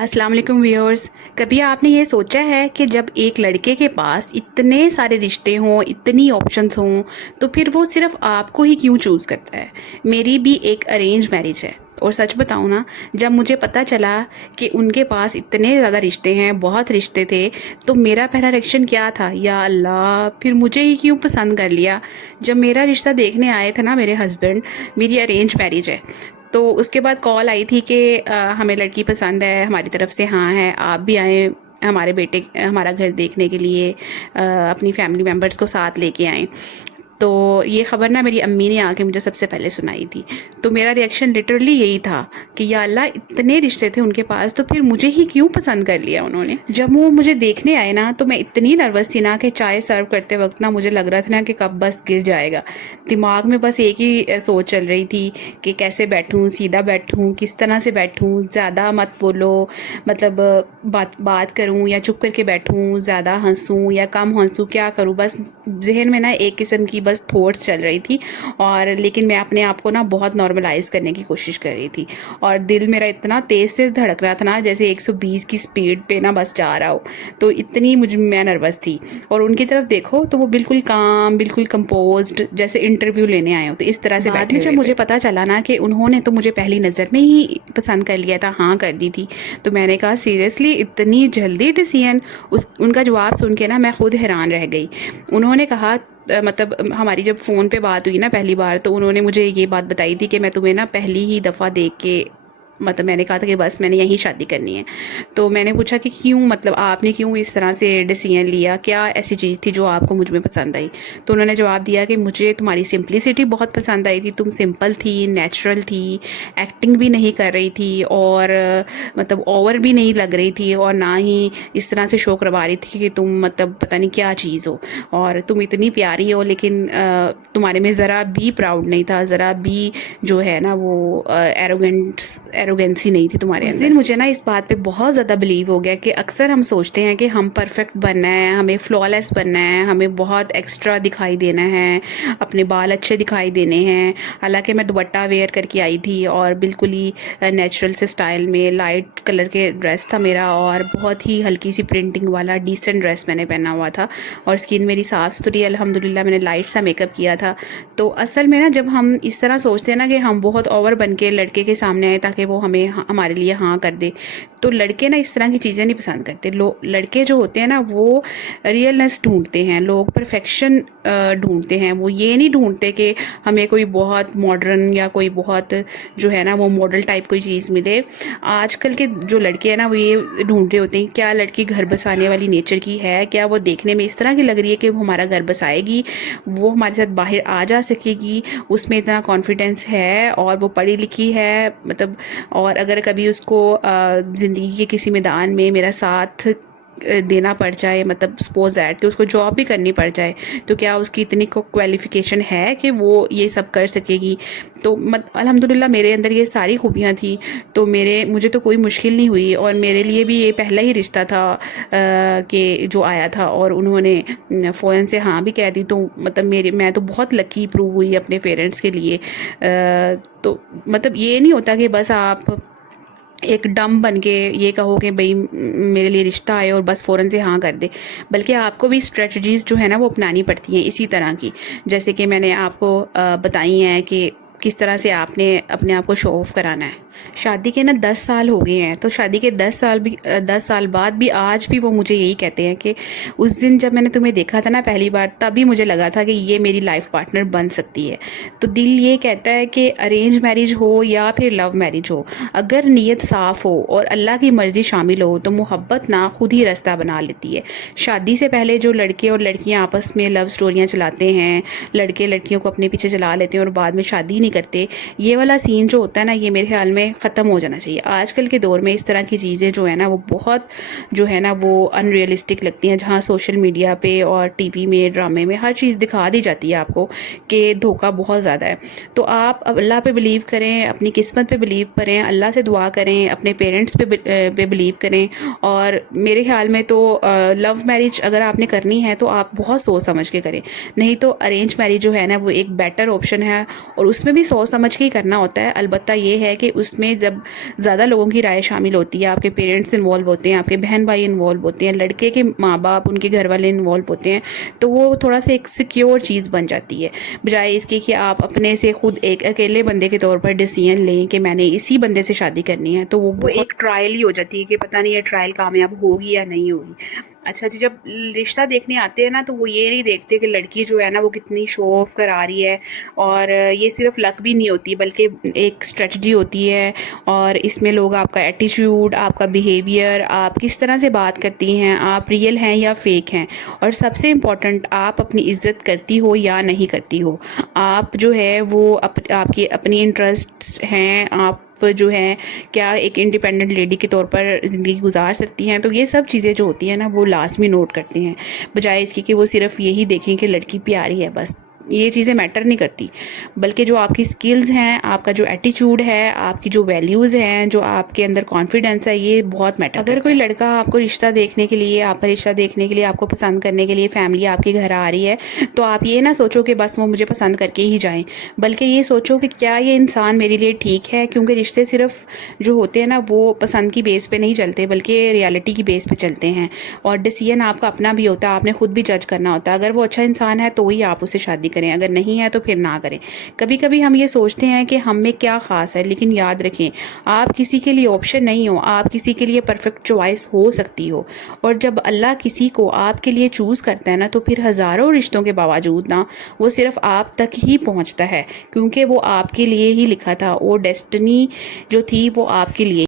अस्सलाम वालेकुम व्यूअर्स। कभी आपने ये सोचा है कि जब एक लड़के के पास इतने सारे रिश्ते हों, इतनी ऑप्शंस हों, तो फिर वो सिर्फ आपको ही क्यों चूज़ करता है? मेरी भी एक अरेंज मैरिज है और सच बताऊँ ना, जब मुझे पता चला कि उनके पास इतने ज़्यादा रिश्ते हैं, बहुत रिश्ते थे, तो मेरा पहला रिएक्शन क्या था, या अल्लाह फिर मुझे ही क्यों पसंद कर लिया। जब मेरा रिश्ता देखने आए थे ना मेरे हस्बैंड, मेरी अरेंज मैरिज है, तो उसके बाद कॉल आई थी कि हमें लड़की पसंद है, हमारी तरफ से हाँ है, आप भी आएँ हमारे बेटे हमारा घर देखने के लिए, अपनी फैमिली मेम्बर्स को साथ लेके आएँ। तो ये ख़बर ना मेरी अम्मी ने आके मुझे सबसे पहले सुनाई थी। तो मेरा रिएक्शन लिटरली यही था कि या अल्लाह इतने रिश्ते थे उनके पास, तो फिर मुझे ही क्यों पसंद कर लिया उन्होंने। जब वो मुझे देखने आए ना, तो मैं इतनी नर्वस थी ना कि चाय सर्व करते वक्त ना मुझे लग रहा था ना कि कब बस गिर जाएगा। दिमाग में बस एक ही सोच चल रही थी कि कैसे बैठूं, सीधा बैठूं, किस तरह से बैठूं, ज़्यादा मत बोलो, मतलब बात बात करूं या चुप करके बैठूं, ज़्यादा हंसूं या कम हंसूं, क्या करूं। बस जहन में ना एक किस्म की बस थॉट्स चल रही थी। और लेकिन मैं अपने आप को ना बहुत नॉर्मलाइज करने की कोशिश कर रही थी, और दिल मेरा इतना तेज़ तेज़ धड़क रहा था ना, जैसे 120 की स्पीड पे ना बस जा रहा हो। तो इतनी मैं नर्वस थी। और उनकी तरफ देखो तो वो बिल्कुल काम, बिल्कुल कंपोज्ड, जैसे इंटरव्यू लेने आए हो, तो इस तरह से बाद में जब मुझे पता चला ना कि उन्होंने तो मुझे पहली नज़र में ही पसंद कर लिया था, हाँ कर दी थी, तो मैंने कहा सीरियसली इतनी जल्दी डिसीजन। उनका जवाब सुन के ना मैं खुद हैरान रह गई। उन्होंने कहा मतलब हमारी जब फ़ोन पे बात हुई ना पहली बार, तो उन्होंने मुझे ये बात बताई थी कि मैं तुम्हें ना पहली ही दफ़ा देख के, मतलब मैंने कहा था कि बस मैंने यहीं शादी करनी है। तो मैंने पूछा कि क्यों, मतलब आपने क्यों इस तरह से डिसीजन लिया, क्या ऐसी चीज़ थी जो आपको मुझ में पसंद आई। तो उन्होंने जवाब दिया कि मुझे तुम्हारी सिंप्लिसिटी बहुत पसंद आई थी, तुम सिंपल थी, नेचुरल थी, एक्टिंग भी नहीं कर रही थी, और मतलब ओवर भी नहीं लग रही थी, और ना ही इस तरह से शो करवा रही थी कि तुम मतलब पता नहीं क्या चीज़ हो, और तुम इतनी प्यारी हो, लेकिन तुम्हारे में ज़रा भी प्राउड नहीं था, ज़रा भी जो है ना वो एरोगेंसी नहीं थी तुम्हारे अंदर। उस दिन मुझे ना इस बात पे बहुत ज़्यादा बिलीव हो गया कि अक्सर हम सोचते हैं कि हम परफेक्ट बनना है, हमें फ्लॉलेस बनना है, हमें बहुत एक्स्ट्रा दिखाई देना है, अपने बाल अच्छे दिखाई देने हैं। हालांकि मैं दुपट्टा वेयर करके आई थी और बिल्कुल ही नेचुरल से स्टाइल में, लाइट कलर के ड्रेस था मेरा, और बहुत ही हल्की सी प्रिंटिंग वाला डिसेंट ड्रेस मैंने पहना हुआ था, और स्किन मेरी साफ सुथरी अल्हम्दुलिल्लाह, मैंने लाइट सा मेकअप किया था। तो असल में ना जब हम इस तरह सोचते हैं ना कि हम बहुत ओवर बन के लड़के के सामने आए ताकि वो हमें हमारे लिए हाँ कर दे, तो लड़के ना इस तरह की चीज़ें नहीं पसंद करते। लड़के जो होते हैं ना वो रियलनेस ढूंढते हैं, लोग परफेक्शन ढूंढते हैं। वो ये नहीं ढूंढते कि हमें कोई बहुत मॉडर्न या कोई बहुत जो है ना वो मॉडल टाइप कोई चीज़ मिले। आजकल के जो लड़के हैं ना वो ये ढूंढ रहे होते हैं क्या लड़की घर बसाने वाली नेचर की है, क्या वो देखने में इस तरह की लग रही है कि वो हमारा घर बसाएगी, वो हमारे साथ बाहर आ जा सकेगी, उसमें इतना कॉन्फिडेंस है, और वो पढ़ी लिखी है, मतलब और अगर कभी उसको ज़िंदगी के किसी मैदान में मेरा साथ देना पड़ जाए, मतलब सपोज दैट कि उसको जॉब भी करनी पड़ जाए, तो क्या उसकी इतनी क्वालिफिकेशन है कि वो ये सब कर सकेगी। तो अल्हम्दुलिल्लाह मेरे अंदर ये सारी खूबियाँ थी, तो मुझे तो कोई मुश्किल नहीं हुई, और मेरे लिए भी ये पहला ही रिश्ता था कि जो आया था, और उन्होंने फ़ौरन से हाँ भी कह दी। तो मतलब मैं तो बहुत लकी प्रूव हुई अपने पेरेंट्स के लिए। तो मतलब ये नहीं होता कि बस आप एक डम बन के ये कहो कि भाई मेरे लिए रिश्ता आए और बस फ़ौरन से हाँ कर दे, बल्कि आपको भी स्ट्रेटजीज़ जो है ना वो अपनानी पड़ती हैं इसी तरह की, जैसे कि मैंने आपको बताई हैं कि किस तरह से आपने अपने आप को शो ऑफ कराना है। शादी के ना 10 साल हो गए हैं, तो शादी के 10 साल बाद भी आज भी वो मुझे यही कहते हैं कि उस दिन जब मैंने तुम्हें देखा था ना पहली बार, तभी मुझे लगा था कि ये मेरी लाइफ पार्टनर बन सकती है। तो दिल ये कहता है कि अरेंज मैरिज हो या फिर लव मैरिज हो, अगर नीयत साफ़ हो और अल्लाह की मर्ज़ी शामिल हो, तो मोहब्बत ना खुद ही रास्ता बना लेती है। शादी से पहले जो लड़के और लड़कियाँ आपस में लव स्टोरियाँ चलाते हैं, लड़के लड़कियों को अपने पीछे चला लेते हैं और बाद में शादी नहीं करते, ये वाला सीन जो होता है ना, ये मेरे ख्याल में ख़त्म हो जाना चाहिए। आजकल के दौर में इस तरह की चीज़ें जो है ना वो बहुत जो है ना वो अनरियलिस्टिक लगती हैं, जहाँ सोशल मीडिया पे और टीवी में, ड्रामे में हर चीज़ दिखा दी जाती है आपको कि धोखा बहुत ज़्यादा है। तो आप अल्लाह पे बिलीव करें, अपनी किस्मत पे बिलीव करें, अल्लाह से दुआ करें, अपने पेरेंट्स पे बिलीव करें। और मेरे ख्याल में तो लव मैरिज अगर आपने करनी है तो आप बहुत सोच समझ के करें, नहीं तो अरेंज मैरिज जो है ना वो एक बेटर ऑप्शन है, और उसमें भी भी सोच समझ के ही करना होता है। अलबत्ता ये है कि उसमें जब ज़्यादा लोगों की राय शामिल होती है, आपके पेरेंट्स इन्वॉल्व होते हैं, आपके बहन भाई इन्वॉल्व होते हैं, लड़के के माँ बाप, उनके घर वाले इन्वॉल्व होते हैं, तो वो थोड़ा सा एक सिक्योर चीज़ बन जाती है, बजाय इसके कि आप अपने से खुद एक अकेले बंदे के तौर पर डिसीजन लें कि मैंने इसी बंदे से शादी करनी है। तो वो एक ट्रायल ही हो जाती है कि पता नहीं ये ट्रायल कामयाब होगी या नहीं होगी। अच्छा जी, जब रिश्ता देखने आते हैं ना, तो वो ये नहीं देखते कि लड़की जो है ना वो कितनी शो ऑफ करा रही है, और ये सिर्फ लक भी नहीं होती बल्कि एक स्ट्रेटजी होती है। और इसमें लोग आपका एटीट्यूड, आपका बिहेवियर, आप किस तरह से बात करती हैं, आप रियल हैं या फेक हैं, और सबसे इम्पॉर्टेंट आप अपनी इज्जत करती हो या नहीं करती हो, आप जो है वो आपकी अपनी इंटरेस्ट हैं, आप जो है क्या एक इंडिपेंडेंट लेडी के तौर पर ज़िंदगी गुजार सकती हैं। तो ये सब चीज़ें जो होती हैं ना वो लाजमी नोट करते हैं, बजाय इसके कि वो सिर्फ यही देखें कि लड़की प्यारी है, बस ये चीज़ें मैटर नहीं करती। बल्कि जो आपकी स्किल्स हैं, आपका जो एटीट्यूड है, आपकी जो वैल्यूज़ हैं, जो आपके अंदर कॉन्फिडेंस है, ये बहुत मैटर। अगर कोई लड़का आपको रिश्ता देखने के लिए, आपका रिश्ता देखने के लिए, आपको पसंद करने के लिए फैमिली आपके घर आ रही है, तो आप ये ना सोचो कि बस वो मुझे पसंद करके ही जाएं, बल्कि ये सोचो कि क्या ये इंसान मेरे लिए ठीक है। क्योंकि रिश्ते सिर्फ जो होते हैं ना वो पसंद की बेस पे नहीं चलते, बल्कि रियलिटी की बेस पे चलते हैं, और डिसीजन आपका अपना भी होता है, आपने खुद भी जज करना होता है। अगर वो अच्छा इंसान है तो ही आप उससे शादी करें, अगर नहीं है तो फिर ना करें। कभी कभी हम ये सोचते हैं कि हम में क्या खास है, लेकिन याद रखें आप किसी के लिए ऑप्शन नहीं हो, आप किसी के लिए परफेक्ट चॉइस हो सकती हो। और जब अल्लाह किसी को आपके लिए चूज़ करता है ना, तो फिर हज़ारों रिश्तों के बावजूद ना वो सिर्फ आप तक ही पहुंचता है, क्योंकि वो आपके लिए ही लिखा था, वो डेस्टिनी जो थी वो आपके लिए